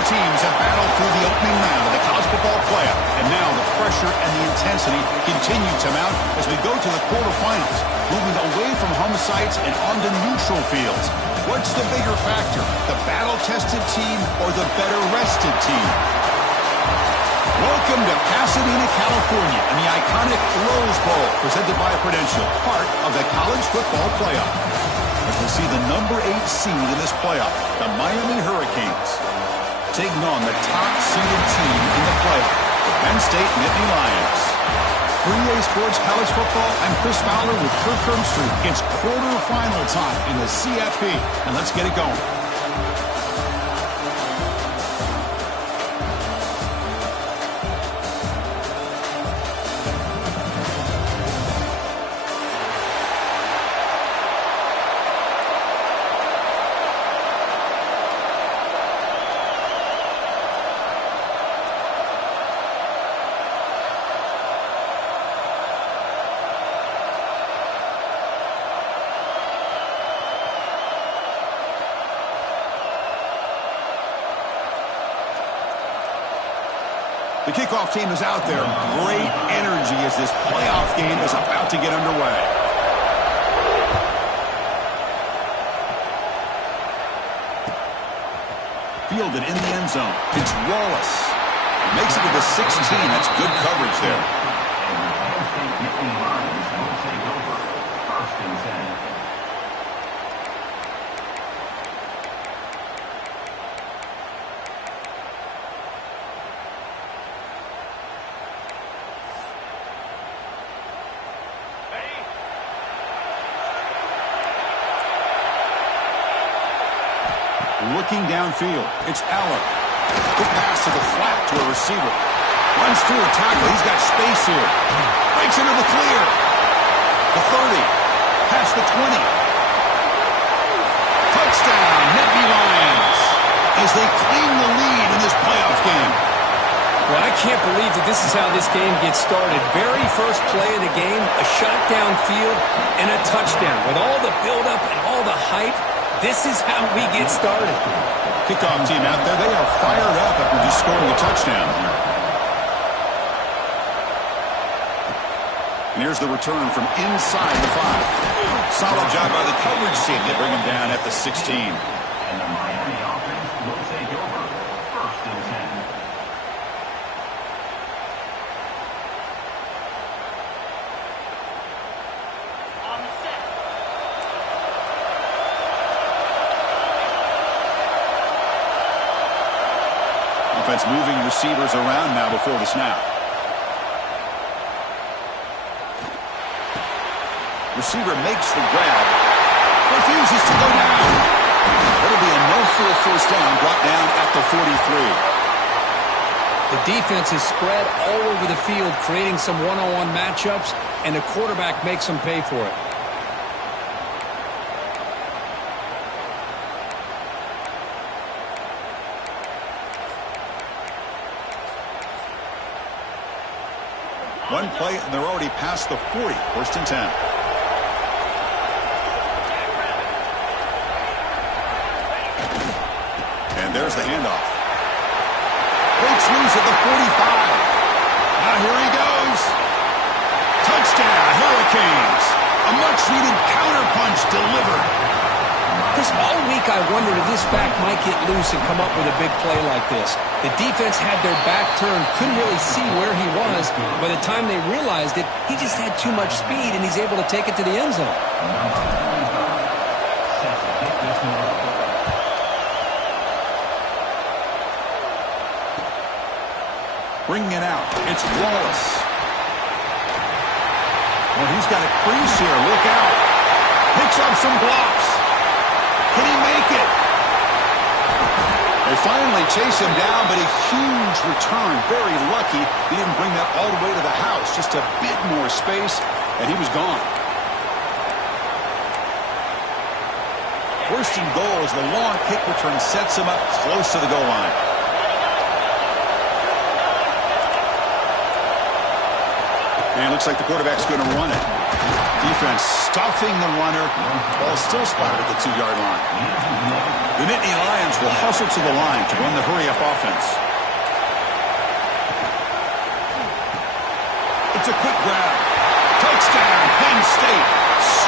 Four teams have battled through the opening round of the college football playoff, and now the pressure and the intensity continue to mount as we go to the quarterfinals, moving away from home sites and onto neutral fields. What's the bigger factor, the battle-tested team or the better-rested team? Welcome to Pasadena, California, and the iconic Rose Bowl, presented by Prudential, part of the college football playoff. As we see the number 8 seed in this playoff, the Miami Hurricanes, taking on the top-seeded team in the playoff, the Penn State Nittany Lions. For EA Sports College Football, I'm Chris Fowler with Kirk Herbstreit. It's quarterfinal time in the CFP, and let's get it going. The kickoff team is out there. Great energy as this playoff game is about to get underway. Fielded in the end zone. It's Wallace. Makes it to the 16. That's good coverage there. Looking downfield, it's Allen. Good pass to the flat to a receiver. Runs through a tackle. He's got space here. Breaks into the clear. The 30. Past the 20. Touchdown, Nittany Lions, as they claim the lead in this playoff game. Well, I can't believe that this is how this game gets started. Very first play of the game, a shot downfield and a touchdown. With all the buildup and all the hype, this is how we get started. Kickoff team out there, they are fired up after just scoring a touchdown. And here's the return from inside the 5. Solid job by the coverage team. They bring him down at the 16. And the Miami offense will take over. First and 10. Offense moving receivers around now before the snap. Receiver makes the grab. Refuses to go down. It'll be a no-full first down, brought down at the 43. The defense is spread all over the field, creating some one-on-one matchups, and the quarterback makes them pay for it. One play, and they're already past the 40. First and 10. And there's the handoff. Breaks loose at the 45. Now here he goes. Touchdown, Hurricanes. A much-needed counterpunch delivered. Chris, all week I wondered if this back might get loose and come up with a big play like this. The defense had their back turned, couldn't really see where he was. By the time they realized it, he just had too much speed, and he's able to take it to the end zone. Bringing it out, it's Wallace. Well, he's got a crease here. Look out. Picks up some blocks. Can he make it? They finally chase him down, but a huge return. Very lucky he didn't bring that all the way to the house. Just a bit more space, and he was gone. First and goal as the long kick return sets him up close to the goal line. And it looks like the quarterback's going to run it. Defense stuffing the runner. Ball still spotted at the 2-yard line. The Nittany Lions will hustle to the line to run the hurry-up offense. It's a quick grab. Touchdown, Penn State.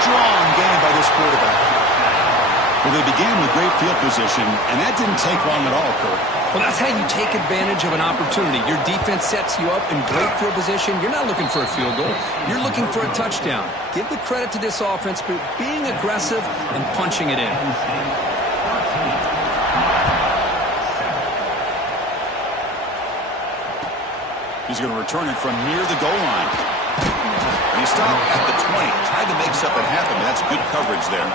Strong game by this quarterback. Well, they began with great field position, and that didn't take long at all, Kirk. Well, that's how you take advantage of an opportunity. Your defense sets you up in great field position. You're not looking for a field goal. You're looking for a touchdown. Give the credit to this offense for being aggressive and punching it in. He's going to return it from near the goal line. And he stopped at the 20. Tried to make something happen, but that's good coverage there.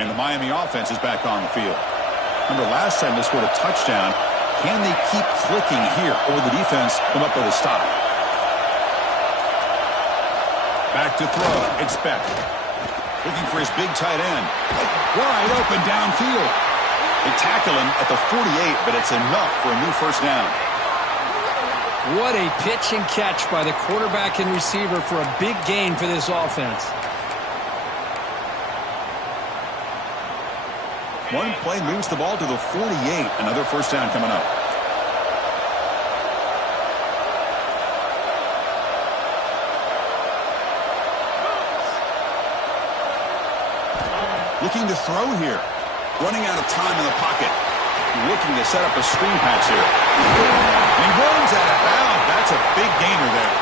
And the Miami offense is back on the field. Remember, last time they scored a touchdown. Can they keep clicking here, or will the defense come up with a stop? Back to throw. It's Beck. Looking for his big tight end. Wide open downfield. They tackle him at the 48, but it's enough for a new first down. What a pitch and catch by the quarterback and receiver for a big gain for this offense. One play moves the ball to the 48. Another first down coming up. Looking to throw here. Running out of time in the pocket. Looking to set up a screen pass here. And he runs out of bounds. That's a big gainer there.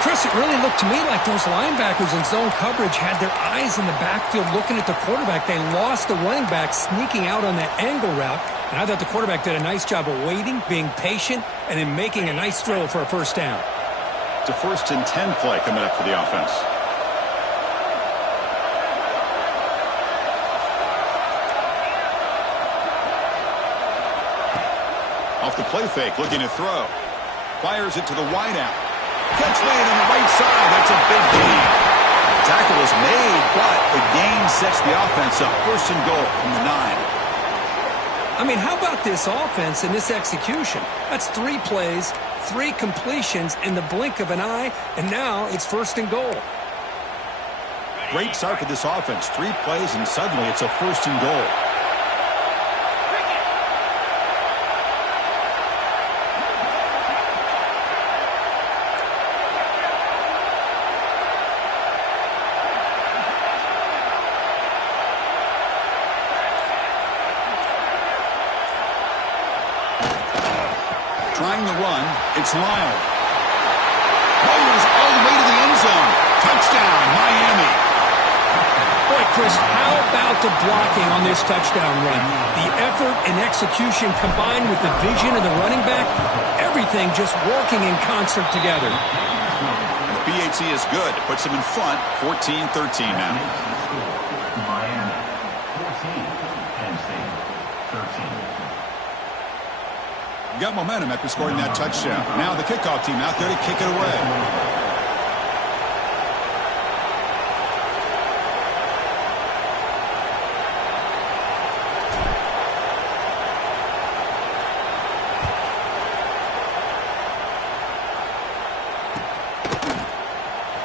Chris, it really looked to me like those linebackers in zone coverage had their eyes in the backfield looking at the quarterback. They lost the running back sneaking out on that angle route. And I thought the quarterback did a nice job of waiting, being patient, and then making a nice throw for a first down. It's a 1st and 10 play coming up for the offense. Off the play fake, looking to throw. Fires it to the wideout. Catch made on the right side. That's a big gain. Tackle is made, but the gain sets the offense up. 1st and goal from the 9. I mean, how about this offense and this execution? That's 3 plays, 3 completions in the blink of an eye, and now it's 1st and goal. Great start for this offense. 3 plays, and suddenly it's a 1st and goal. Trying the run, it's Lyle. Rolls all the way to the end zone. Touchdown, Miami. Boy, Chris, how about the blocking on this touchdown run? The effort and execution combined with the vision of the running back, everything just working in concert together. And the PAT is good. It puts them in front, 14-13 now. Miami, 14, Penn State, 13. Got momentum after scoring that touchdown. Now the kickoff team out there to kick it away.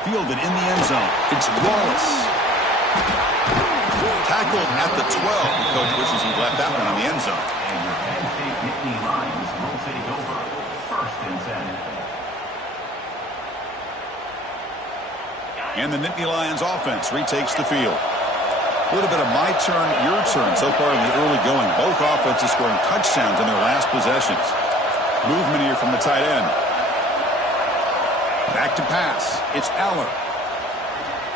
Fielded in the end zone. It's Wallace. Tackled at the 12. The coach wishes he left that one on the end zone. And your Penn State Nittany Lions will take over 1st and 10. And the Nittany Lions offense retakes the field. A little bit of my turn, your turn so far in the early going. Both offenses scoring touchdowns in their last possessions. Movement here from the tight end. Back to pass. It's Aller.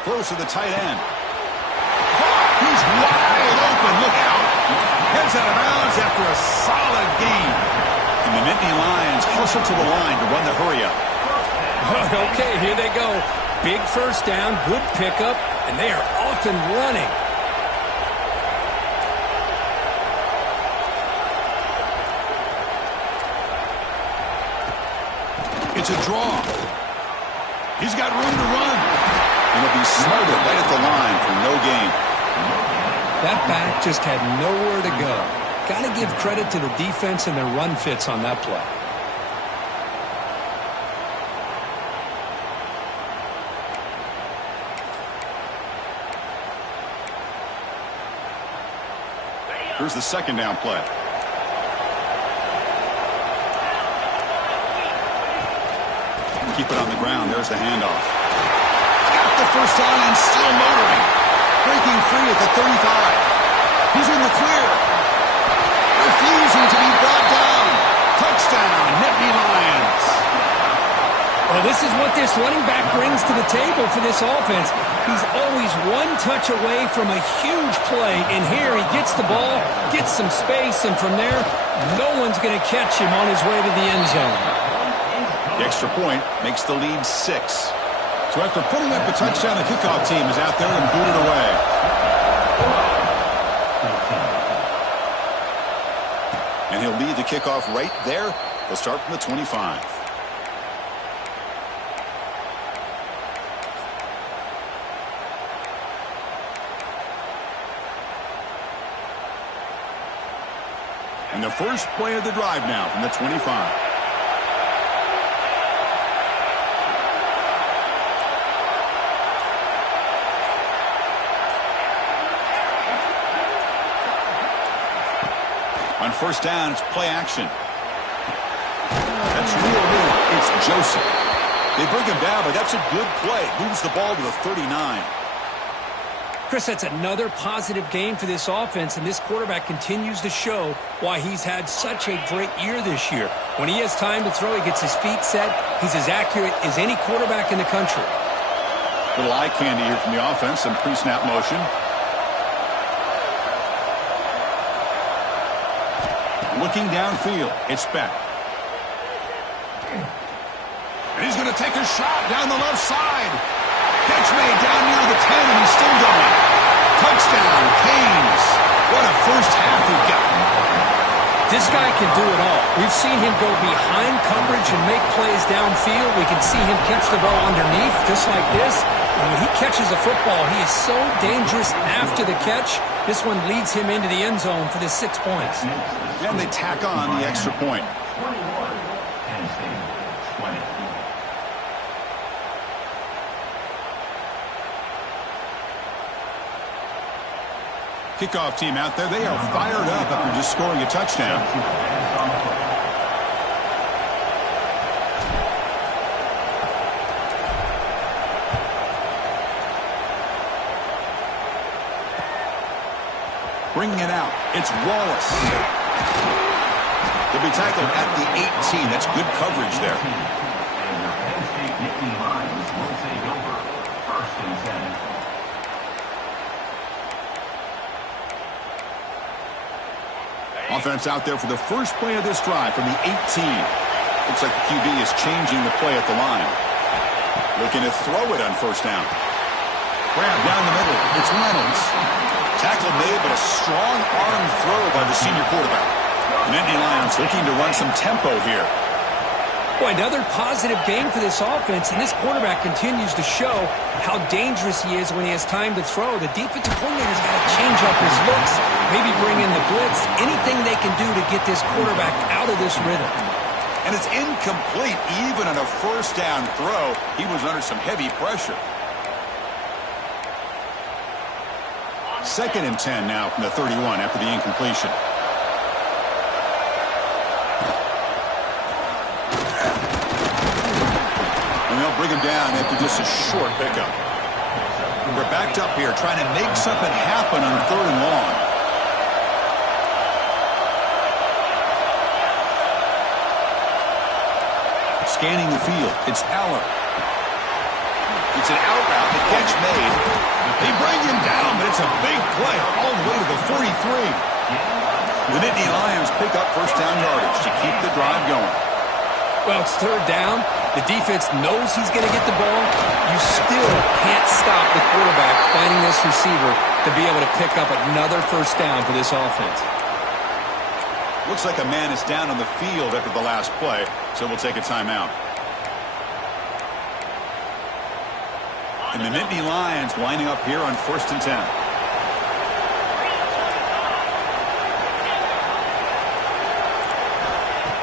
Close to the tight end. He's wide open. Look out. Heads out of bounds after a solid gain. And the Nittany Lions hustle to the line to run the hurry-up. Okay, here they go. Big first down, good pickup, and they are off and running. It's a draw. He's got room to run. And he'll be smothered right at the line for no gain. That back just had nowhere to go. Got to give credit to the defense and their run fits on that play. Here's the second down play. Keep it on the ground. There's the handoff. Got the first down and still motoring. Breaking free at the 35. He's in the clear. Refusing to be brought down. Touchdown, Nittany Lions. Well, this is what this running back brings to the table for this offense. He's always one touch away from a huge play, and here he gets the ball, gets some space, and from there, no one's going to catch him on his way to the end zone. The extra point makes the lead 6. So after putting up a touchdown, the kickoff team is out there and booted away. And he'll lead the kickoff right there. They'll start from the 25. And the first play of the drive now from the 25. On first down, it's play action. That's real good. It's Joseph. They bring him down, but that's a good play. Moves the ball to the 39. Chris, that's another positive game for this offense, and this quarterback continues to show why he's had such a great year this year. When he has time to throw, he gets his feet set. He's as accurate as any quarterback in the country. Little eye candy here from the offense, some pre-snap motion. Looking downfield, it's Beck. And he's going to take a shot down the left side. Catch made down near the 10, and he's still going. Touchdown, Canes. What a first half we've gotten. This guy can do it all. We've seen him go behind coverage and make plays downfield. We can see him catch the ball underneath, just like this. And when he catches a football, he is so dangerous after the catch. This one leads him into the end zone for the 6 points. And they tack on the extra point. 21, Penn State, 20. Kickoff team out there, they are fired up after just scoring a touchdown. Bringing it out, it's Wallace. He'll be tackled at the 18. That's good coverage there. And the Penn State Nittany Lions will take over. First and 10. Offense out there for the first play of this drive from the 18. Looks like the QB is changing the play at the line. Looking to throw it on first down. Grab down the middle. It's Reynolds. Tackle made, but a strong arm throw by the senior quarterback. The Nittany Lions looking to run some tempo here. Boy, another positive game for this offense, and this quarterback continues to show how dangerous he is when he has time to throw. The defensive coordinator's got to change up his looks, maybe bring in the blitz, anything they can do to get this quarterback out of this rhythm. And it's incomplete. Even on a first down throw, he was under some heavy pressure. Second and 10 now from the 31 after the incompletion. And they'll bring him down after just a short pickup. We're backed up here trying to make something happen on third and long. Scanning the field, it's Aller. It's an out route, the catch made. They bring him down, but it's a big play all the way to the 43. The Nittany Lions pick up first down yardage to keep the drive going. Well, it's third down. The defense knows he's going to get the ball. You still can't stop the quarterback finding this receiver to be able to pick up another first down for this offense. Looks like a man is down on the field after the last play, so we'll take a timeout. And the Nittany Lions lining up here on first and 10.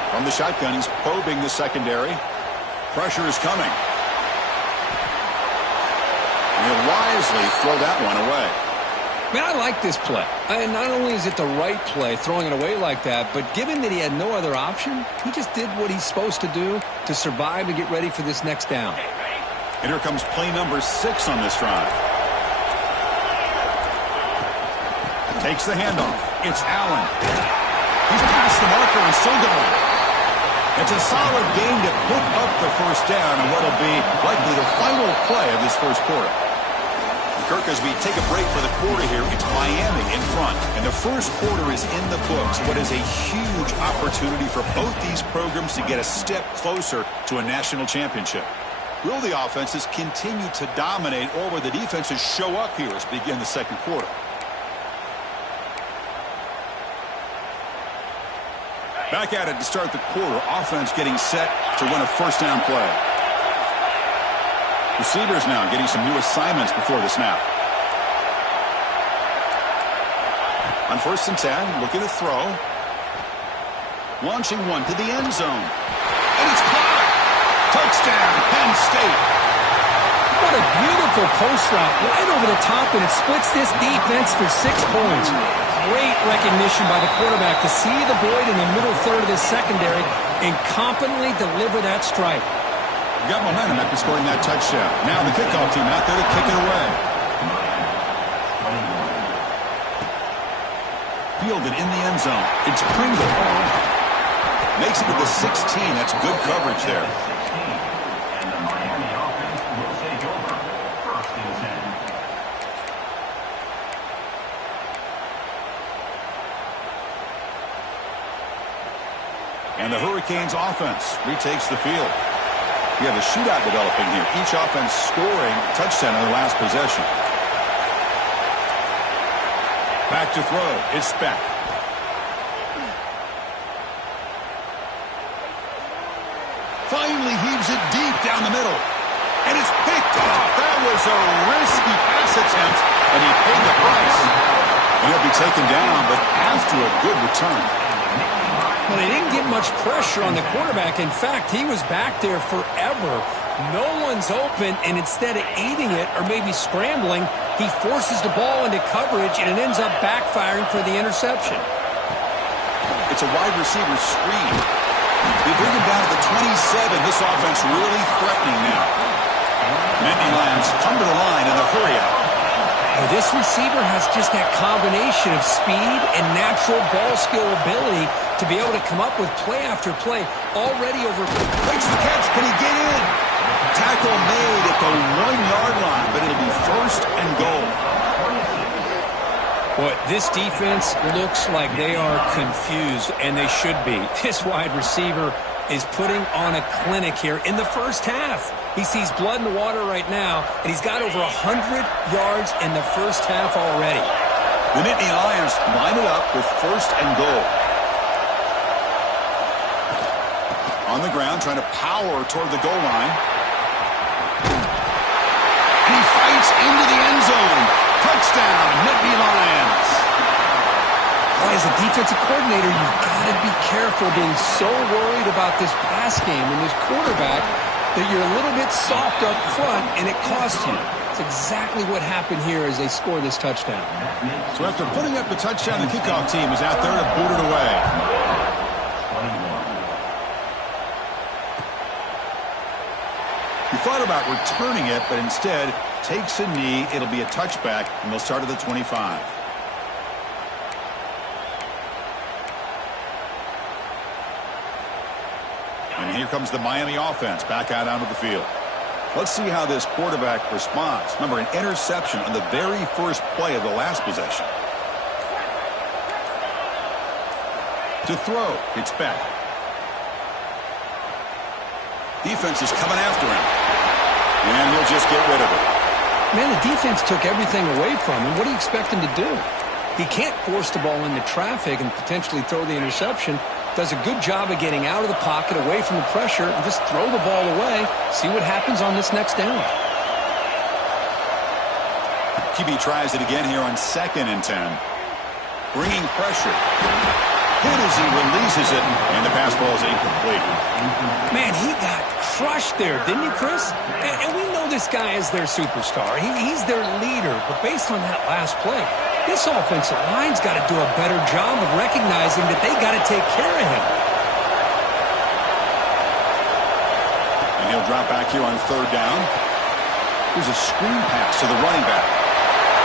From the shotgun, he's probing the secondary. Pressure is coming. And he'll wisely throw that one away. Man, I like this play. And not only is it the right play, throwing it away like that, but given that he had no other option, he just did what he's supposed to do to survive and get ready for this next down. And here comes play number 6 on this drive. Takes the handoff. It's Allen. He's past the marker and still going. It's a solid game to pick up the first down in what will be likely the final play of this first quarter. Kirk, as we take a break for the quarter here, it's Miami in front. And the first quarter is in the books. What is a huge opportunity for both these programs to get a step closer to a national championship. Will the offenses continue to dominate, or will the defenses show up here as we begin the second quarter? Back at it to start the quarter. Offense getting set to run a first down play. Receivers now getting some new assignments before the snap. On 1st and 10, looking to throw. Launching one to the end zone. And it's caught. Touchdown, Penn State. What a beautiful post route right over the top, and it splits this defense for 6 points. Great recognition by the quarterback to see the void in the middle third of the secondary and competently deliver that strike. Got momentum after scoring that touchdown. Now the kickoff team out there to kick it away. Fielded in the end zone. It's Pringle. Makes it to the 16. That's good coverage there. And the Miami offense will take over. 1st and 10. And the Hurricanes offense retakes the field. We have a shootout developing here. Each offense scoring a touchdown in their last possession. Back to throw. It's Speck. Finally heaves it deep down the middle. And it's picked off. That was a risky pass attempt, and he paid the price. And he'll be taken down, but after a good return. Well, they didn't get much pressure on the quarterback. In fact, he was back there forever. No one's open, and instead of eating it or maybe scrambling, he forces the ball into coverage, and it ends up backfiring for the interception. It's a wide receiver screen. They bring him down to the 27. This offense really threatening now. Nittany Lions come to the line in the hurry out. Well, this receiver has just that combination of speed and natural ball skill ability to be able to come up with play after play. Already over. Makes the catch. Can he get in? Tackle made at the 1-yard line, but it'll be 1st and goal. Well, this defense looks like they are confused, and they should be. This wide receiver is putting on a clinic here in the first half. He sees blood in the water right now, and he's got over 100 yards in the first half already. The Nittany Lions line it up with 1st and goal. On the ground, trying to power toward the goal line. And he fights into the end zone. Touchdown, Nittany Lions. As a defensive coordinator, you've got to be careful being so worried about this pass game and this quarterback that you're a little bit soft up front, and it costs you. It's exactly what happened here as they score this touchdown. So after putting up the touchdown, the kickoff team is out there to boot it away. He thought about returning it, but instead takes a knee. It'll be a touchback, and they'll start at the 25. And here comes the Miami offense back out onto the field. Let's see how this quarterback responds. Remember, an interception on the very first play of the last possession. To throw, it's back. Defense is coming after him. And he'll just get rid of it. Man, the defense took everything away from him. What do you expect him to do? He can't force the ball into traffic and potentially throw the interception. Does a good job of getting out of the pocket, away from the pressure, and just throw the ball away. See what happens on this next down. QB tries it again here on 2nd and 10. Bringing pressure. Hit as he releases it, and the pass ball is incomplete. Man, he got crushed there, didn't he, Chris? And we know this guy is their superstar. He's their leader. But based on that last play, This offensive line's got to do a better job of recognizing that they got to take care of him. And he'll drop back here on third down. Here's a screen pass to the running back.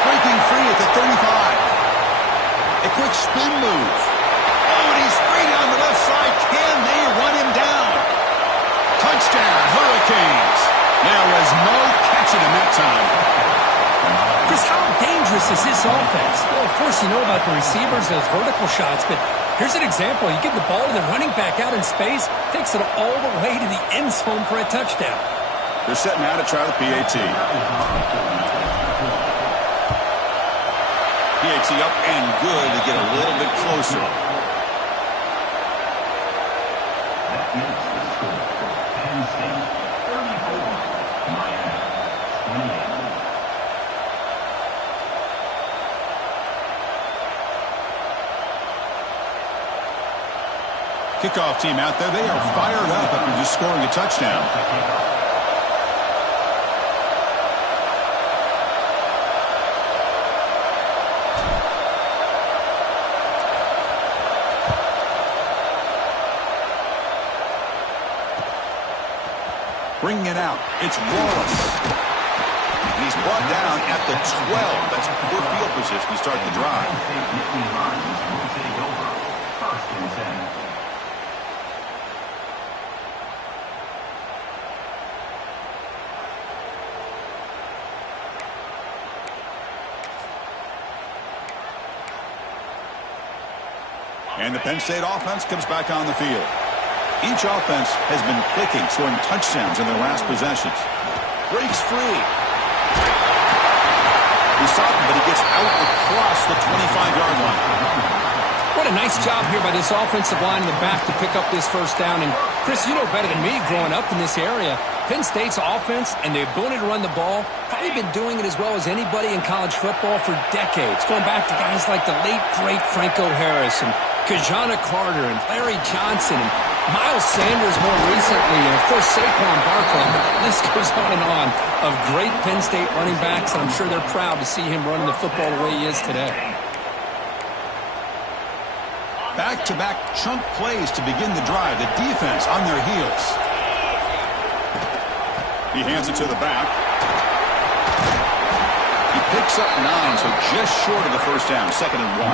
Breaking free at the 35. A quick spin move. Oh, and he's free down the left side. Can they run him down? Touchdown, Hurricanes. There was no catching him that time. Chris, how dangerous is this offense? Well, of course, you know about the receivers, those vertical shots, but here's an example. You give the ball to the running back out in space, takes it all the way to the end zone for a touchdown. They're setting out to try the PAT. PAT up and good to get a little bit closer. That is the score. Penn State 34, Miami 28. Kickoff team out there, they are fired up after just scoring a touchdown. Bringing it out, it's Wallace. He's brought down at the 12. That's poor field position to start the drive. Will take over. First and 10. And the Penn State offense comes back on the field. Each offense has been clicking, scoring touchdowns in their last possessions. Breaks free. He's stopped, but he gets out across the 25-yard line. What a nice job here by this offensive line in the back to pick up this first down. And, Chris, you know better than me growing up in this area, Penn State's offense and the ability to run the ball, probably been doing it as well as anybody in college football for decades, going back to guys like the late, great Franco Harris and Kajana Carter and Larry Johnson and Miles Sanders more recently, and, of course, Saquon Barkley. The list goes on of great Penn State running backs, and I'm sure they're proud to see him running the football the way he is today. Back-to-back chunk plays to begin the drive. The defense on their heels. He hands it to the back. He picks up 9, so just short of the first down, 2nd and 1.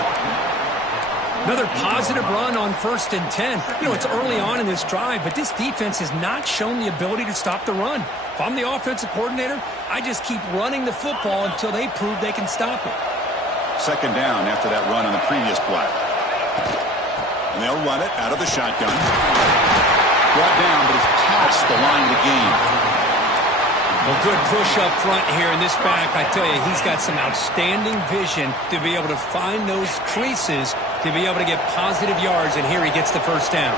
Another positive run on 1st and 10. You know, it's early on in this drive, but this defense has not shown the ability to stop the run. If I'm the offensive coordinator, I just keep running the football until they prove they can stop it. 2nd down after that run on the previous play. And they'll run it out of the shotgun. Brought down, but it's past the line of the game. Well, good push up front here in this back. I tell you, he's got some outstanding vision to be able to find those creases, to be able to get positive yards, and here he gets the first down.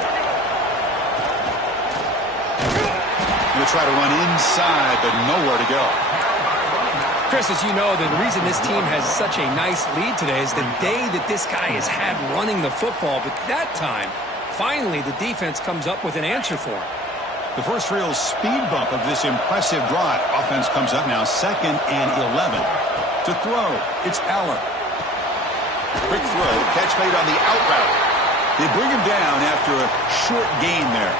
He'll try to run inside, but nowhere to go. Chris, as you know, the reason this team has such a nice lead today is the day that this guy has had running the football. But that time, finally, the defense comes up with an answer for him. The first real speed bump of this impressive drive. Offense comes up now 2nd and 11. To throw, it's Aller. Quick throw, catch made on the out route. They bring him down after a short gain there.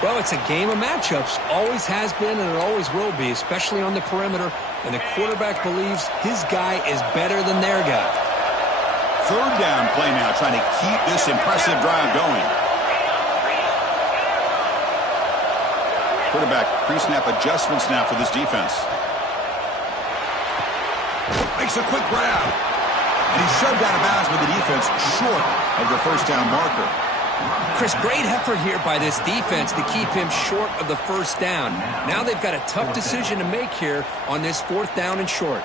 Well, it's a game of matchups. Always has been and it always will be, especially on the perimeter. And the quarterback believes his guy is better than their guy. 3rd down play now, trying to keep this impressive drive going. Quarterback pre-snap adjustments now for this defense. Makes a quick grab. And he's shoved out of bounds with the defense short of the first down marker. Chris, great effort here by this defense to keep him short of the first down. Now they've got a tough decision to make here on this 4th down and short.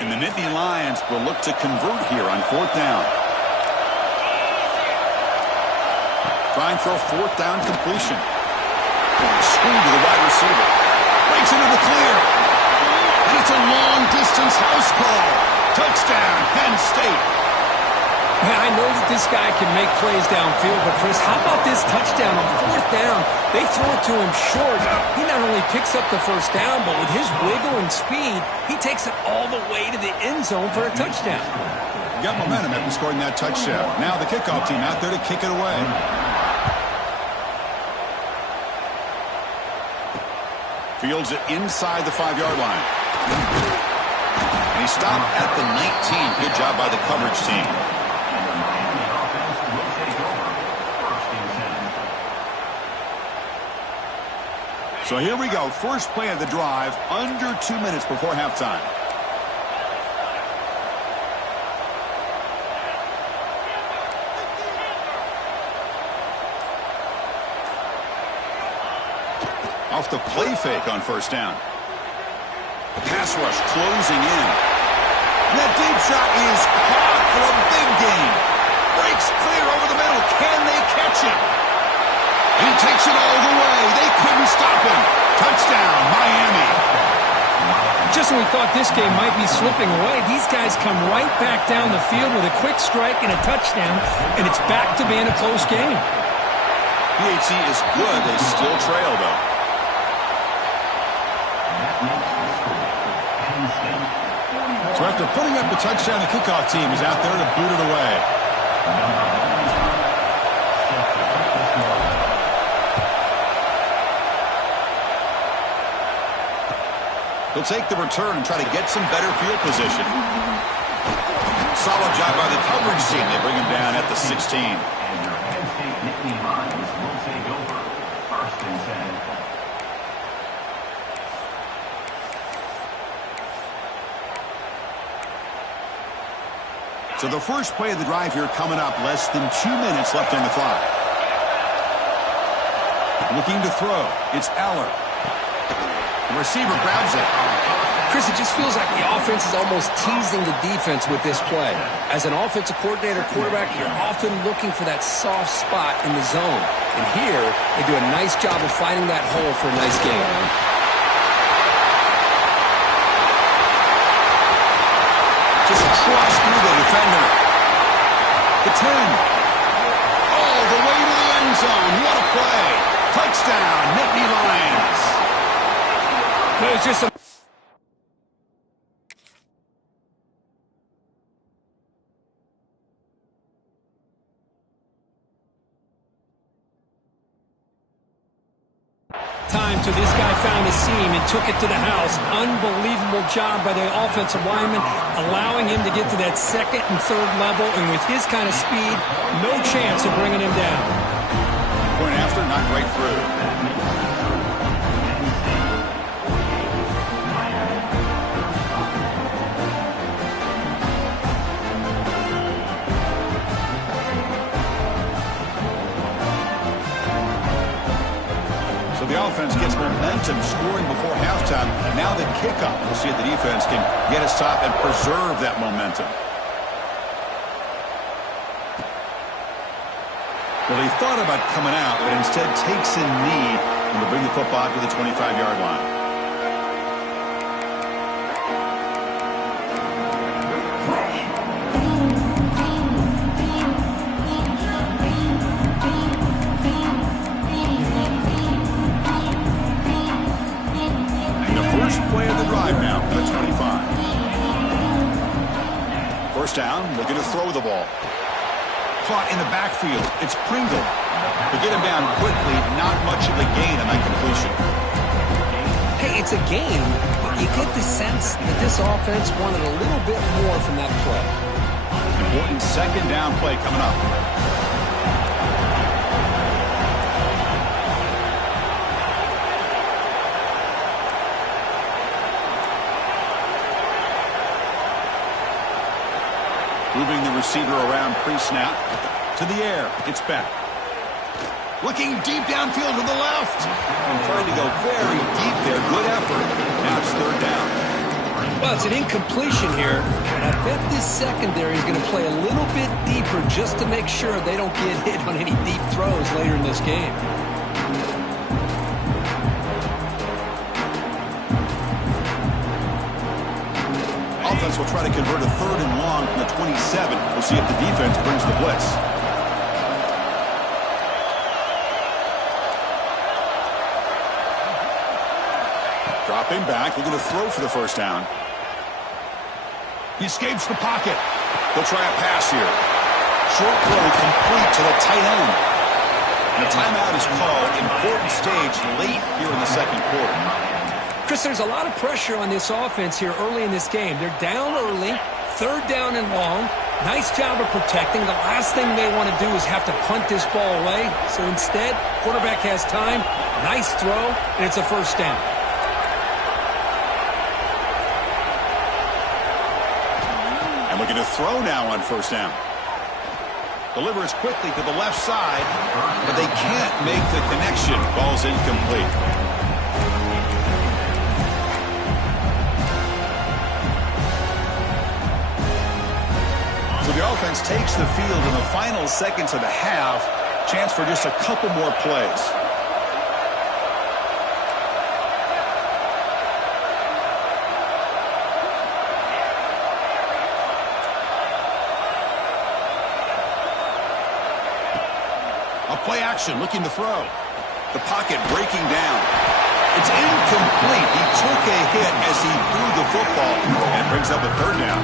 And the Nittany Lions will look to convert here on 4th down. Trying for a 4th down completion. Screen to the wide receiver. Breaks into the clear. And it's a long-distance house call. Touchdown, Penn State. Man, I know that this guy can make plays downfield, but Chris, how about this touchdown on 4th down? They throw it to him short. He not only picks up the 1st down, but with his wiggle and speed, he takes it all the way to the end zone for a touchdown. Got momentum after scoring that touchdown. Now the kickoff team out there to kick it away. Fields it inside the 5-yard line. And he stopped at the 19. Good job by the coverage team. So here we go. First play of the drive, under 2 minutes before halftime. Off the play fake on 1st down. Pass rush closing in. And that deep shot is caught for a big gain. Breaks clear over the middle. Can they catch him? He takes it all the way. They couldn't stop him. Touchdown, Miami. Just when we thought this game might be slipping away, these guys come right back down the field with a quick strike and a touchdown, and it's back to being a close game. PHC is good. They still trail, though. So after putting up the touchdown, the kickoff team is out there to boot it away. He'll take the return and try to get some better field position. Solid job by the coverage team. They bring him down at the 16. And your Penn State Nittany Lions will take over. 1st and 10. So the first play of the drive here coming up. Less than 2 minutes left on the clock. Looking to throw. It's Aller. The receiver grabs it. Chris, it just feels like the offense is almost teasing the defense with this play. As an offensive coordinator, quarterback, you're often looking for that soft spot in the zone. And here, they do a nice job of finding that hole for a nice game. Just crushed through the defender. The 10. All the way to the end zone. What a play. Touchdown, Nittany Lions. It was just a... time to this guy found a seam and took it to the house. Unbelievable job by the offensive lineman, allowing him to get to that 2nd and 3rd level, and with his kind of speed, no chance of bringing him down. Point after, not right through. The offense gets momentum scoring before halftime. Now the kickoff. We'll see if the defense can get a stop and preserve that momentum. Well, he thought about coming out, but instead takes a knee and will bring the football to the 25-yard line. Play of the drive now for the 25. 1st down, looking to throw the ball. Caught in the backfield. It's Pringle. To get him down quickly, not much of a gain on that completion. Hey, it's a game, but you get the sense that this offense wanted a little bit more from that play. Important 2nd down play coming up. Moving the receiver around pre-snap. To the air. It's back. Looking deep downfield to the left. And trying to go very deep there. Good effort. Now it's 3rd down. Well, it's an incompletion here. And I bet this secondary is going to play a little bit deeper just to make sure they don't get hit on any deep throws later in this game. Offense will try to convert a 3rd and long from the 27. We'll see if the defense brings the blitz. Dropping back, looking to throw for the first down. He escapes the pocket. He'll try a pass here. Short throw complete to the tight end. And a timeout is called. Important stage late here in the second quarter. Chris, there's a lot of pressure on this offense here early in this game. They're down early, third down and long. Nice job of protecting. The last thing they want to do is have to punt this ball away. So instead, quarterback has time. Nice throw, and it's a first down. And looking to throw now on first down. Delivers quickly to the left side, but they can't make the connection. Ball's incomplete. So the offense takes the field in the final seconds of the half. Chance for just a couple more plays. Play action, looking to throw. The pocket breaking down. It's incomplete. He took a hit as he threw the football and brings up a third down.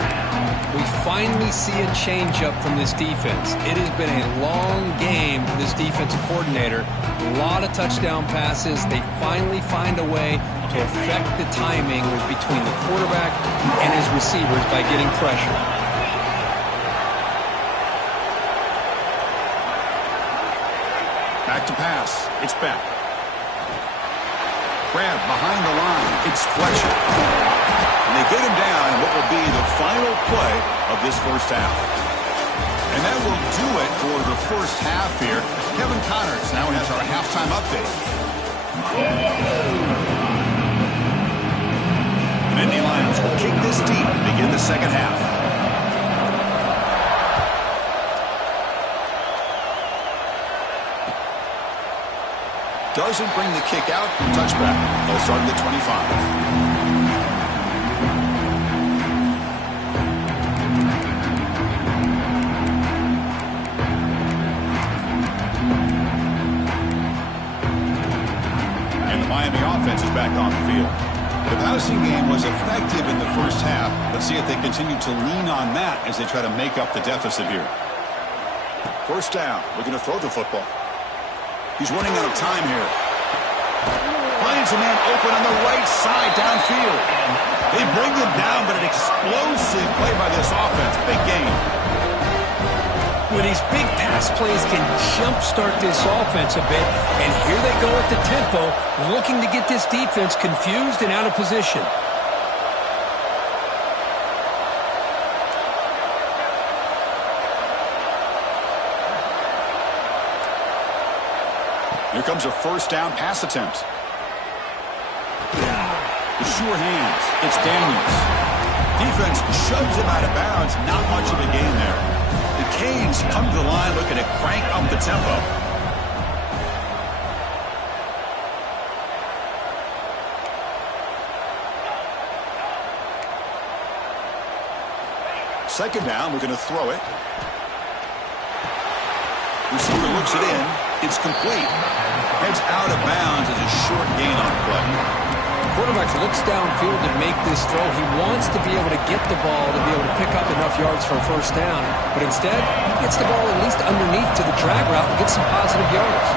We finally see a change-up from this defense. It has been a long game for this defensive coordinator. A lot of touchdown passes. They finally find a way to affect the timing between the quarterback and his receivers by getting pressure. Back to pass. It's back. Grab behind the line. It's Fletcher. And they get him down in what will be the final play of this first half. And that will do it for the first half here. Kevin Connors now has our halftime update. The Nittany Lions will kick this deep to begin the second half. Doesn't bring the kick out. Touchback. They'll start at the 25. And the Miami offense is back on the field. The passing game was effective in the first half. Let's see if they continue to lean on that as they try to make up the deficit here. First down. Looking to throw the football. He's running out of time here. Finds a man open on the right side downfield. They bring him down, but an explosive play by this offense. Big game. Well, these big pass plays can jumpstart this offense a bit, and here they go at the tempo, looking to get this defense confused and out of position. Here comes a first down pass attempt. The sure hands. It's Daniels. Defense shoves him out of bounds. Not much of a gain there. The Canes come to the line looking to crank up the tempo. Second down, we're going to throw it. Receiver looks it in. It's complete. Heads out of bounds as a short gain on the play. Quarterback looks downfield to make this throw. He wants to be able to get the ball to be able to pick up enough yards for a first down. But instead, he gets the ball at least underneath to the drag route and gets some positive yards.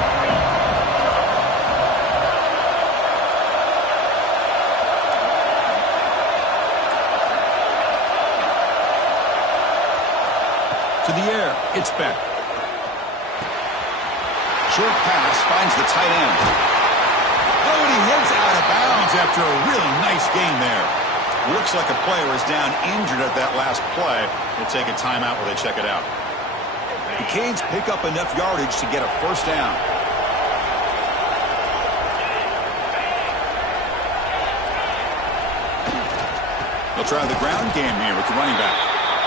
To the air. It's back. Short pass finds the tight end. Oh, and he heads out of bounds after a really nice gain there. Looks like a player is down injured at that last play. They'll take a timeout while they check it out. The Canes pick up enough yardage to get a first down. They'll try the ground game here with the running back.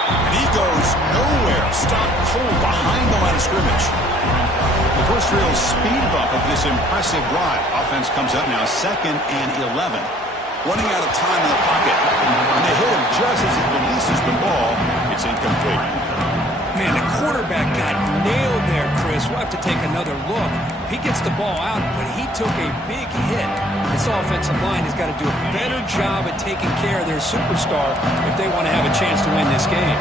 And he goes nowhere. Stopped cold behind the line of scrimmage. The first real speed bump of this impressive drive. Offense comes up now, 2nd and 11. Running out of time in the pocket. And they hit him just as he releases the ball. It's incomplete. quarterback got nailed there, Chris. We'll have to take another look. He gets the ball out, but he took a big hit. This offensive line has got to do a better job at taking care of their superstar if they want to have a chance to win this game.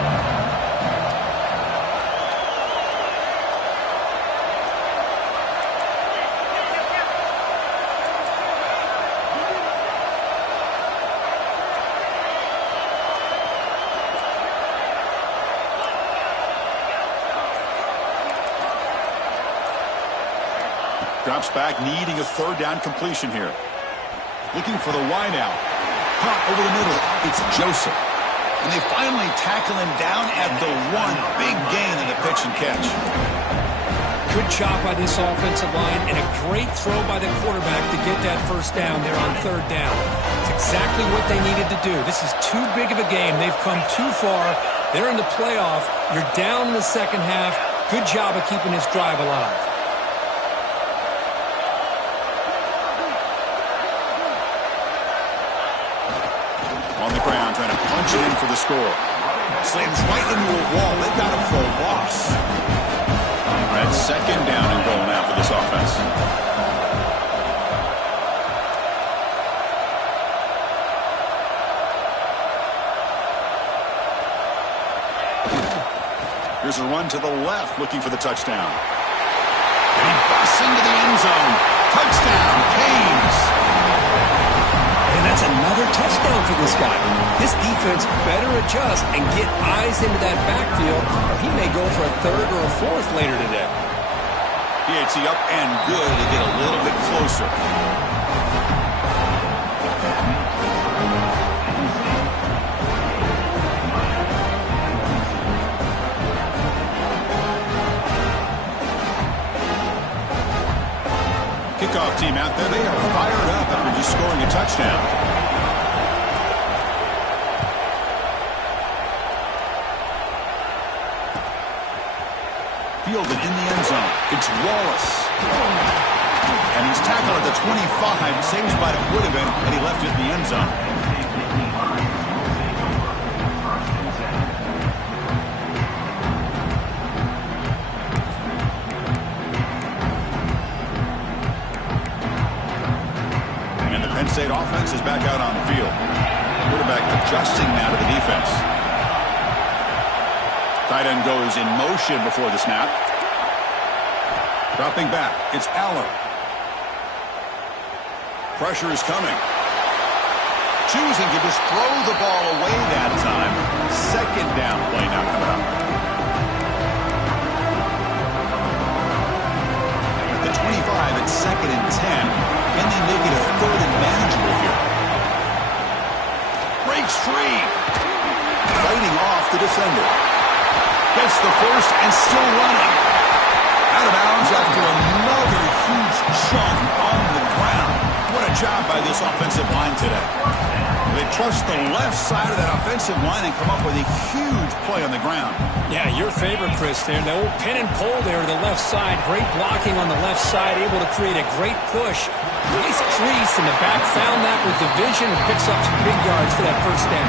Drops back, needing a third down completion here. Looking for the wide out. Punt over the middle. It's Joseph. And they finally tackle him down at the one. Big gain in the pitch and catch. Good job by this offensive line and a great throw by the quarterback to get that first down there on third down. It's exactly what they needed to do. This is too big of a game. They've come too far. They're in the playoff. You're down in the second half. Good job of keeping this drive alive. On the ground, trying to punch it in for the score. Slams right into a wall. They've got him for a loss. That's second down and goal now for this offense. Here's a run to the left, looking for the touchdown. And he busts into the end zone. Touchdown, Canes. And that's another touchdown for this guy. This defense better adjust and get eyes into that backfield, or he may go for a third or a fourth later today. PAT up and good to get a little bit closer. Kickoff team out there. They are fired up after just scoring a touchdown. Fielded in the end zone. It's Wallace. And he's tackled at the 25. Same spot it would have been, and he left it in the end zone. Penn State offense is back out on the field. Quarterback adjusting now to the defense. Tight end goes in motion before the snap. Dropping back, it's Aller. Pressure is coming. Choosing to just throw the ball away that time. Second down play now coming up. The 25 at second and 10. Can they make it a third and manageable here? Breaks free. Fighting off the defender. Gets the first and still running. Out of bounds after another huge chunk on the ground. What a job by this offensive line today. They trust the left side of that offensive line and come up with a huge play on the ground. Yeah, your favorite, Chris, there. The old pin and pull there to the left side. Great blocking on the left side, able to create a great push. Nice crease in the back. Found that with the vision and picks up some big yards for that first down.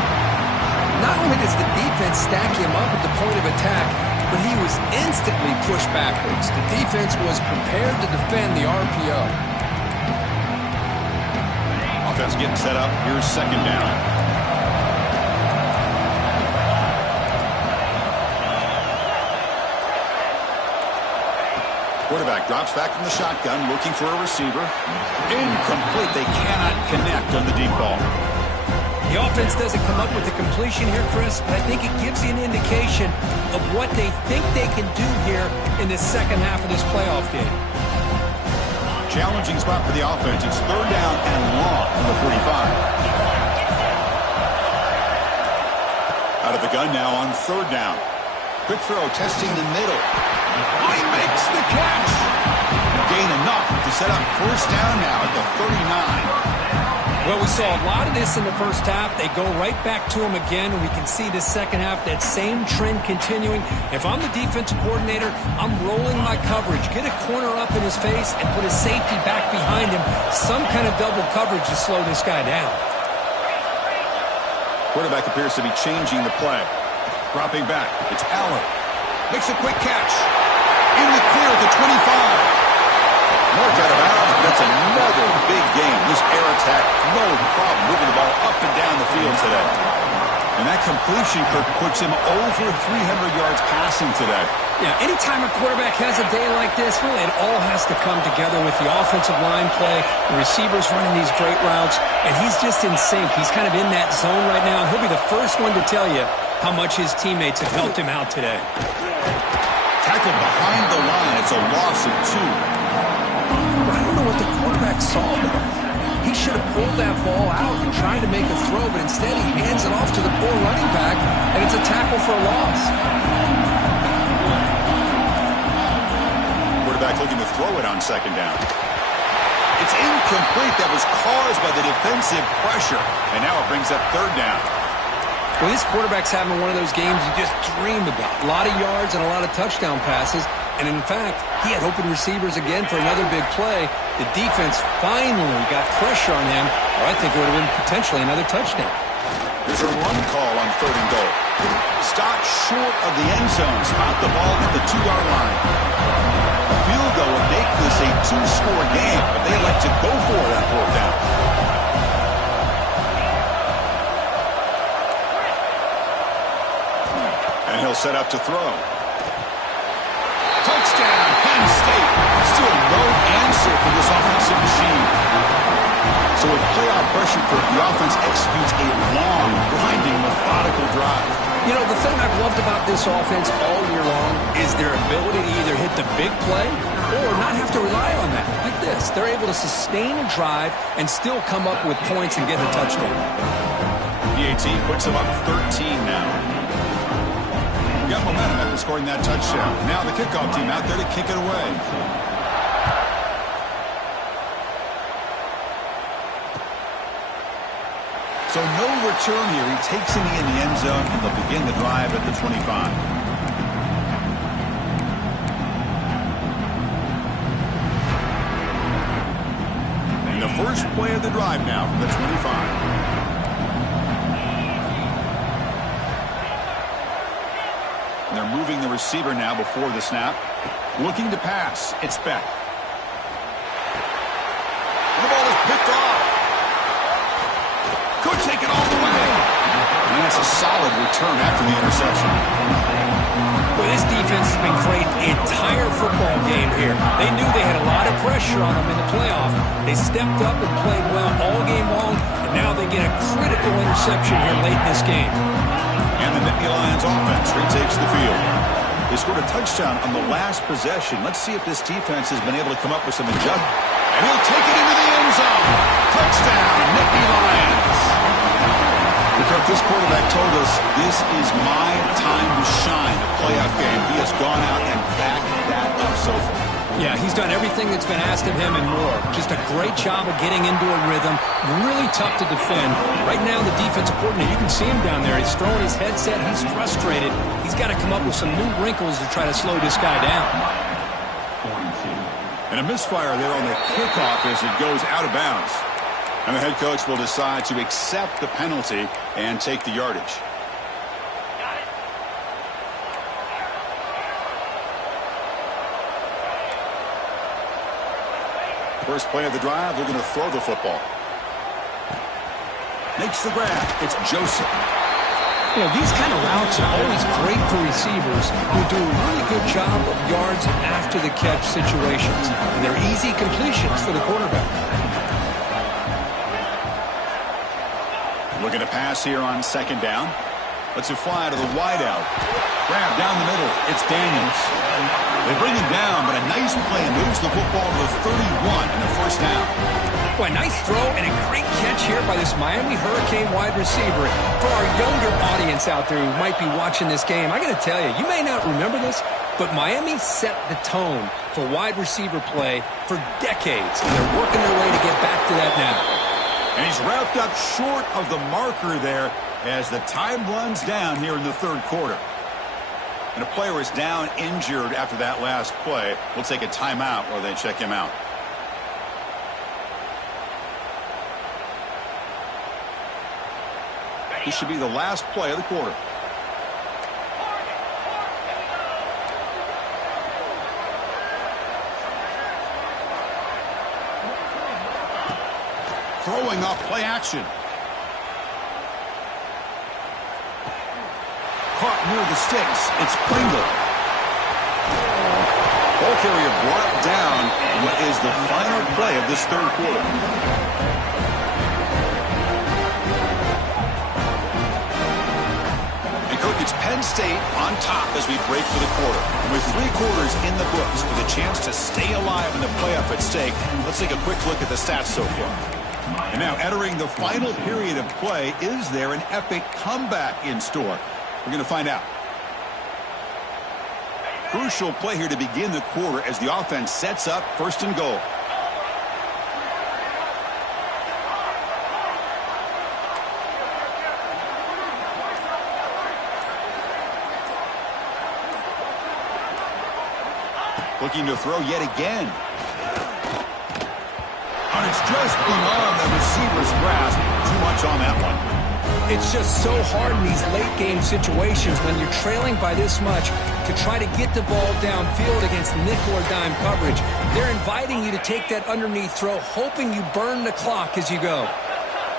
Not only does the defense stack him up at the point of attack, but he was instantly pushed backwards. The defense was prepared to defend the RPO. Offense getting set up. Here's second down. Quarterback drops back from the shotgun, looking for a receiver. Incomplete. They cannot connect on the deep ball. The offense doesn't come up with the completion here, Chris, but I think it gives you an indication of what they think they can do here in the second half of this playoff game. Challenging spot for the offense. It's third down and long from the 45. Out of the gun now on third down. Quick throw, testing the middle. Oh, he makes the catch. Gain enough to set up first down now at the 39. Well, we saw a lot of this in the first half. They go right back to him again, and we can see the second half, that same trend continuing. If I'm the defensive coordinator, I'm rolling my coverage. Get a corner up in his face and put a safety back behind him. Some kind of double coverage to slow this guy down. Quarterback appears to be changing the play. Dropping back. It's Aller. Makes a quick catch. In the clear at the 25. Marked out of bounds, but that's another big game. This air attack, no problem moving the ball up and down the field today. And that completion, Kirk, puts him over 300 yards passing today. Yeah, anytime a quarterback has a day like this, really it all has to come together with the offensive line play, the receivers running these great routes, and he's just in sync. He's kind of in that zone right now, and he'll be the first one to tell you how much his teammates have helped him out today. Tackled behind the line. It's a loss of 2. I don't know what the quarterback saw there. He should have pulled that ball out and tried to make a throw, but instead he hands it off to the poor running back, and it's a tackle for a loss. Quarterback looking to throw it on second down. It's incomplete. That was caused by the defensive pressure, and now it brings up third down. Well, this quarterback's having one of those games you just dream about. A lot of yards and a lot of touchdown passes. And in fact, he had open receivers again for another big play. The defense finally got pressure on him, or I think it would have been potentially another touchdown. There's a run call on third and goal. Stopped short of the end zone. Spot the ball at the 2-yard line. A field goal would make this a 2-score game, but they elect to go for it on fourth down. And he'll set up to throw. Touchdown, Penn State. Still no answer for this offensive machine. So with playoff pressure, the offense executes a long, grinding, methodical drive. You know, the thing I've loved about this offense all year long is their ability to either hit the big play or not have to rely on that. Like this, they're able to sustain a drive and still come up with points and get a touchdown. PAT puts them up 13 now. Got momentum after scoring that touchdown. Now the kickoff team out there to kick it away. So no return here. He takes it in the end zone, and they'll begin the drive at the 25. And the first play of the drive now from the 25. They're moving the receiver now before the snap. Looking to pass. It's Beck. And the ball is picked off. Could take it all the way. And that's a solid return after the interception. Well, this defense has been great the entire football game here. They knew they had a lot of pressure on them in the playoff. They stepped up and played well all game long, and now they get a critical interception here late in this game. And the Nittany Lions offense retakes the field. They scored a touchdown on the last possession. Let's see if this defense has been able to come up with some adjustment. And he'll take it into the end zone. Touchdown, Nittany Lions. Because this quarterback told us this is my time to shine. A playoff game. He has gone out and backed that up so far. Yeah, he's done everything that's been asked of him and more. Just a great job of getting into a rhythm. Really tough to defend. Right now, the defensive coordinator, you can see him down there. He's throwing his headset. He's frustrated. He's got to come up with some new wrinkles to try to slow this guy down. And a misfire there on the kickoff as it goes out of bounds. And the head coach will decide to accept the penalty and take the yardage. First play of the drive, they're going to throw the football. Makes the grab. It's Joseph. You know, these kind of routes are always great for receivers who do a really good job of yards after the catch situations. And they're easy completions for the quarterback. Looking to pass here on second down. Lets it fly to the wideout. Grab down the middle. It's Daniels. They bring him down, but a nice play moves the football to the 31 and a first down. Boy, nice throw and a great catch here by this Miami Hurricane wide receiver. For our younger audience out there who might be watching this game, I got to tell you, you may not remember this, but Miami set the tone for wide receiver play for decades, and they're working their way to get back to that now. And he's wrapped up short of the marker there as the time runs down here in the third quarter. And a player is down injured after that last play. We'll take a timeout while they check him out. This should be the last play of the quarter. Throwing off play action. Caught near the sticks. It's Pringle. Ball carrier brought down what is the final play of this third quarter. And Kirk, it's Penn State on top as we break for the quarter. And with 3 quarters in the books with a chance to stay alive in the playoff at stake, let's take a quick look at the stats so far. And now entering the final period of play, is there an epic comeback in store? We're going to find out. Crucial play here to begin the quarter as the offense sets up first and goal. Looking to throw yet again. And it's just beyond the receiver's grasp. Too much on that one. It's just so hard in these late game situations when you're trailing by this much to try to get the ball downfield against nickel or dime coverage. They're inviting you to take that underneath throw, hoping you burn the clock as you go.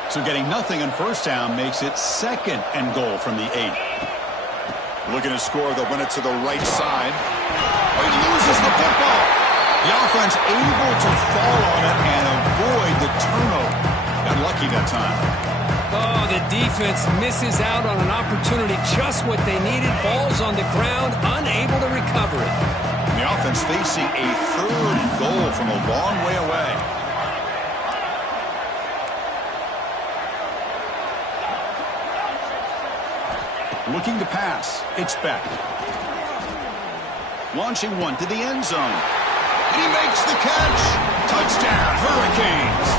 So getting nothing on first down makes it second and goal from the 8. Looking to score, they'll run it to the right side. Oh, he loses the football. The offense able to fall on it and avoid the turnover. Got lucky that time. Oh, the defense misses out on an opportunity, just what they needed. Ball's on the ground, unable to recover it. The offense facing a third and goal from a long way away. Looking to pass. It's Beck. Launching one to the end zone. And he makes the catch. Touchdown, Hurricanes.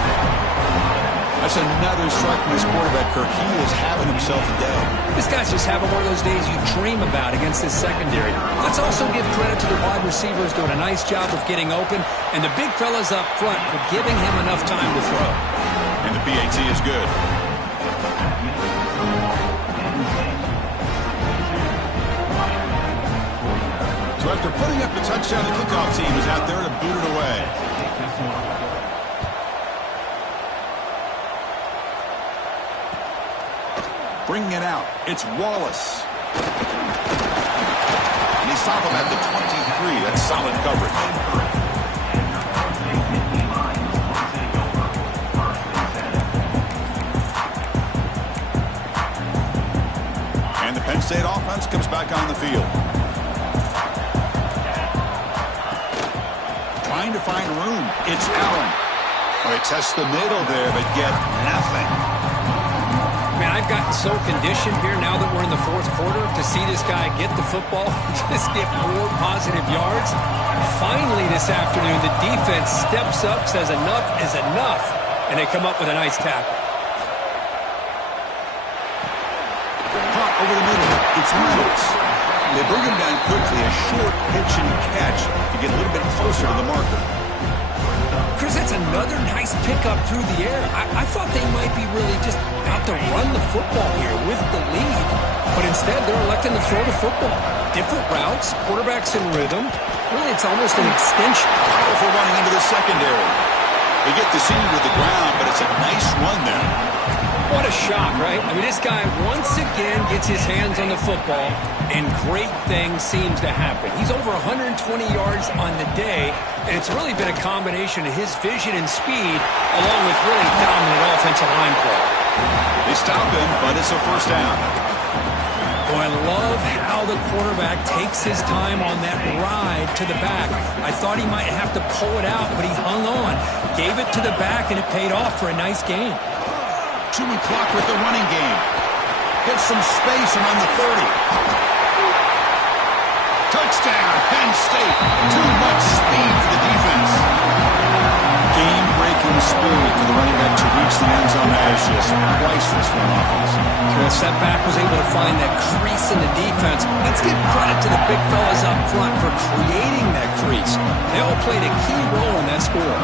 That's another strike from this quarterback, Kirk. He is having himself a day. This guy's just having one of those days you dream about against this secondary. Let's also give credit to the wide receivers doing a nice job of getting open, and the big fellas up front for giving him enough time to throw. And the PAT is good. So after putting up the touchdown, the kickoff team is out there to boot it away. Bringing it out, it's Wallace. And they stop him at the 23. That's solid coverage. And the Penn State offense comes back on the field. Trying to find room. It's Allen. Well, they test the middle there, but get nothing. Man, I've gotten so conditioned here now that we're in the fourth quarter to see this guy get the football, just get more positive yards. Finally this afternoon, the defense steps up, says enough is enough, and they come up with a nice tackle. Caught over the middle. It's Reynolds. They bring him down quickly, a short pitch and catch to get a little bit closer to the marker. Chris, that's another nice pickup through the air. I thought they might be really just out to run the football here with the lead, but instead they're electing to throw the football. Different routes, quarterbacks in rhythm. Really, it's almost an extension. Powerful running into the secondary. They get the seam with the ground, but it's a nice run there. What a shock, right? I mean, this guy once again gets his hands on the football, and great things seems to happen. He's over 120 yards on the day, and it's really been a combination of his vision and speed, along with really dominant offensive line play. They stop him, but it's a first down. Oh, I love how the quarterback takes his time on that ride to the back. I thought he might have to pull it out, but he hung on, gave it to the back, and it paid off for a nice game. Chewing clock with the running game. Gets some space around the 30. Touchdown, Penn State. Too much speed for the defense. Game-breaking speed for the running back to reach the end zone. That is just priceless for an offense. The setback was able to find that crease in the defense. Let's give credit to the big fellas up front for creating that crease. They all played a key role in that score.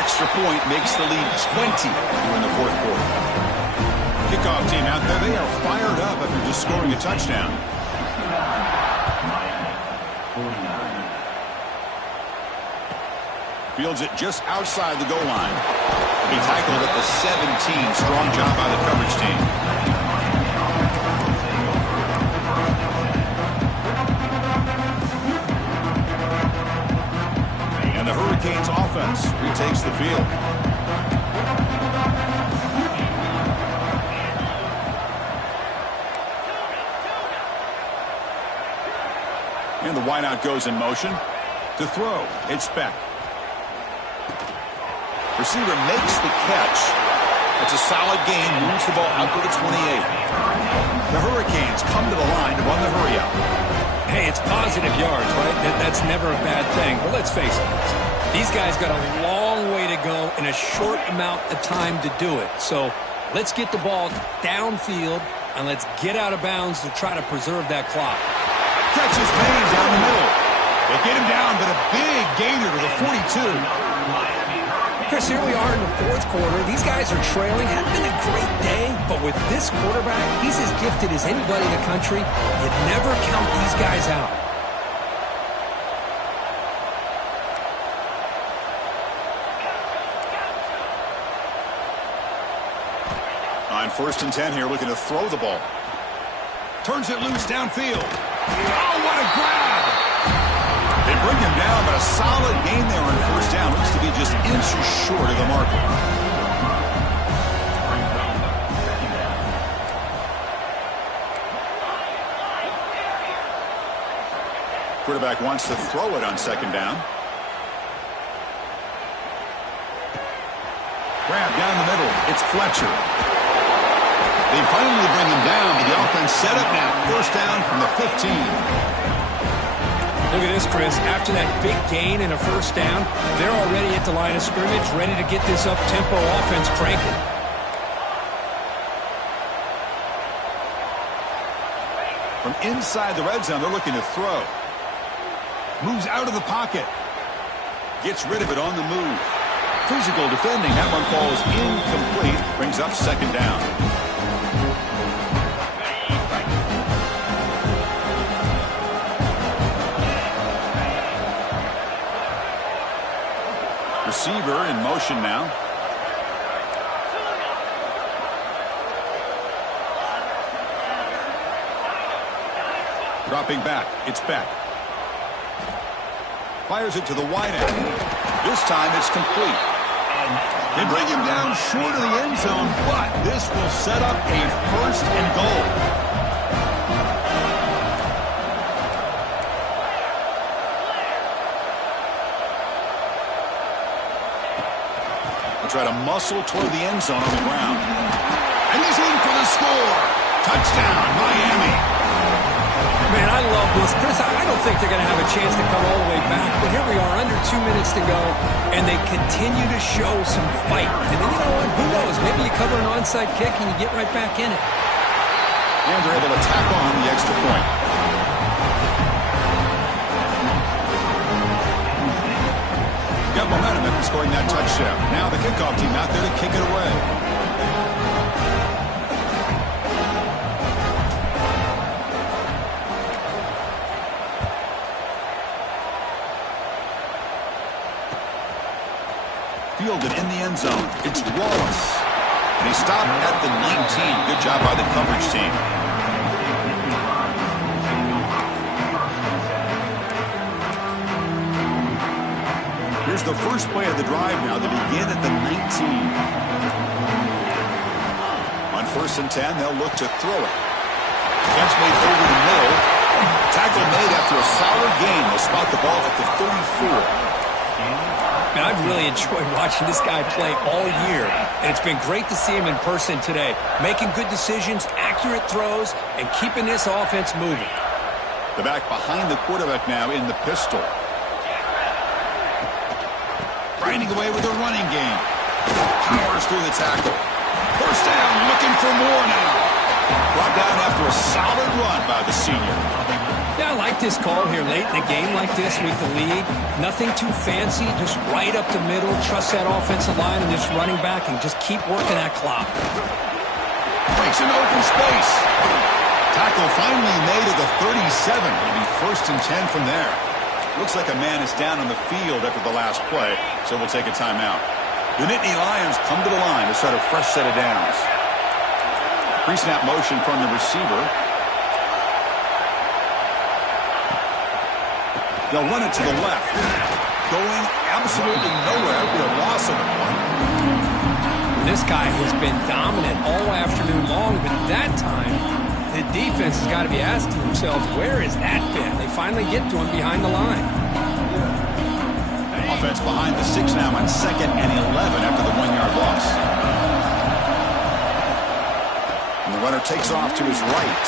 extra point makes the lead 20 here in the fourth quarter. Kickoff team out there, they are fired up after just scoring a touchdown. Fields it just outside the goal line. He tackled at the 17. Strong job by the coverage team. And the Hurricanes offense retakes the field. And the wideout goes in motion. To throw, it's Beck. Receiver makes the catch. It's a solid gain. Moves the ball out to the 28. The Hurricanes come to the line to run the hurry-up. Hey, it's positive yards, right? That's never a bad thing. But let's face it, these guys got a long way to go in a short amount of time to do it. So let's get the ball downfield, and let's get out of bounds to try to preserve that clock. Catch is made down the middle. They get him down, but a big gainer to the 42. Chris, here we are in the fourth quarter. These guys are trailing. Hadn't been a great day, but with this quarterback, he's as gifted as anybody in the country. You never count these guys out. On 1st and 10 here, looking to throw the ball. Turns it loose downfield. Oh, what a grab! They bring him down, but a solid gain there on 1st down. Looks to be just inches short of the marker. Quarterback wants to throw it on 2nd down. Grab down the middle. It's Fletcher. They finally bring him down, but the offense set up now. 1st down from the 15. Look at this, Chris. After that big gain and a 1st down, they're already at the line of scrimmage, ready to get this up-tempo offense cranking. From inside the red zone, they're looking to throw. Moves out of the pocket. Gets rid of it on the move. Physical defending. That one falls incomplete. Brings up 2nd down. Receiver in motion now. Dropping back. It's Beck. Fires it to the wide end. This time it's complete. They bring him down short of the end zone, but this will set up a 1st and goal. Try to muscle toward the end zone on the ground. And he's in for the score. Touchdown, Miami. Man, I love this. Chris, I don't think they're going to have a chance to come all the way back, but here we are, under 2 minutes to go, and they continue to show some fight. And then, you know what, who knows, maybe you cover an onside kick and you get right back in it. And they're able to tack on the extra point. Got momentum after scoring that touchdown. Now the kickoff team out there to kick it away. Fielded in the end zone. It's Wallace. And he stopped at the 19. Good job by the coverage team. Here's the first play of the drive now. They begin at the 19. On 1st and 10, they'll look to throw it. Catch made over the middle. Tackle made after a solid gain. They'll spot the ball at the 34. Man, I've really enjoyed watching this guy play all year, and it's been great to see him in person today, making good decisions, accurate throws, and keeping this offense moving. The back behind the quarterback now in the pistol. Grinding away with a running game. Powers through the tackle. 1st down, looking for more now. Brought down after a solid run by the senior. Yeah, I like this call here late in a game like this with the lead. Nothing too fancy, just right up the middle. Trust that offensive line and this running back and just keep working that clock. Breaks an open space. Tackle finally made at the 37. It'll be 1st and 10 from there. Looks like a man is down on the field after the last play, so we'll take a timeout. The Nittany Lions come to the line to start a fresh set of downs. Pre-snap motion from the receiver. They'll run it to the left. Going absolutely nowhere. It'll be a loss of 1. This guy has been dominant all afternoon long, but that time, the defense has got to be asking themselves, where has that been? They finally get to him behind the line. Offense behind the 6 now on 2nd and 11 after the 1-yard loss. And the runner takes off to his right.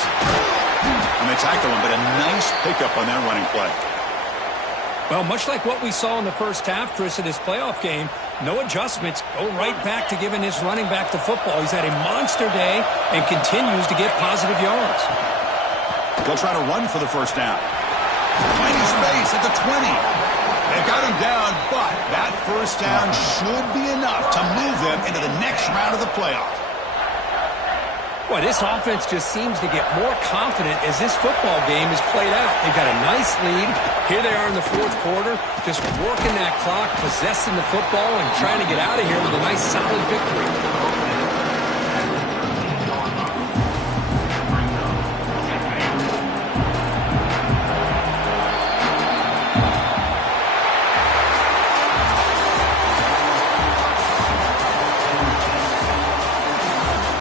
And they tackle him, but a nice pickup on that running play. Well, much like what we saw in the first half, Chris, of this playoff game, no adjustments, go right back to giving his running back the football. He's had a monster day and continues to get positive yards. They'll try to run for the 1st down. Finding space at the 20. They've got him down, but that 1st down should be enough to move them into the next round of the playoff. Boy, this offense just seems to get more confident as this football game is played out. They've got a nice lead. Here they are in the 4th quarter, just working that clock, possessing the football, and trying to get out of here with a nice, solid victory.